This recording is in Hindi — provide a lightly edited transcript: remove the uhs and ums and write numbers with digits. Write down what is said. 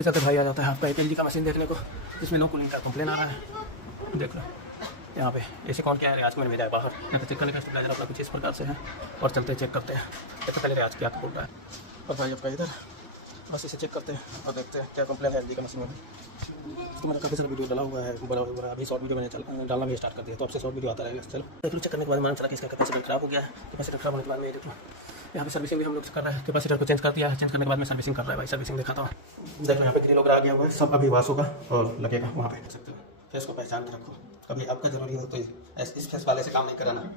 तो भाई आ जाता है आपका एलजी का मशीन देखने को, जिसमें लो कूलिंग का कंप्लेन आ रहा है। देख लो यहाँ पे ऐसे कौन क्या है, आज को मैंने भेजा है बाहर। यहाँ पे चेक करने का स्टेबलाइजर अपना कुछ इस प्रकार से है, और चलते चेक करते हैं। देखते पहले आज क्या बोल रहा है, और भाई आपका इधर बस इसे चेक करते हैं और देखते हैं क्या कंप्लेन है एलजी का मशीन में। तो मैंने काफ़ी सारा वीडियो डाला हुआ है, बड़ा अभी शॉर्ट वीडियो मैंने डालना भी स्टार्ट कर दिया, तो आपसे शॉर्ट वीडियो आता रहेगा। चलो देख लो, चेक करने के बाद मालूम चला कि इसका कैपेसिटर खराब हो गया है। कैपेसिटर खराब होने के बाद में देखो यहाँ पे सर्विसिंग भी हम लोग कर रहे हैं। कैपेसिटर को चेंज कर दिया है, चेंज करने के बाद में सर्विसिंग कर रहा है भाई। सर्विसिंग दिखाता हूँ, देखो यहाँ पे ग्रिल वगैरह आ गया हुआ है, सब अभी वाश होगा और लगेगा वहाँ पे। देख सकते हो, फेस को पहचान के रखो, कभी आपका जरूरी हो तो इस फेस वाले से काम नहीं कराना।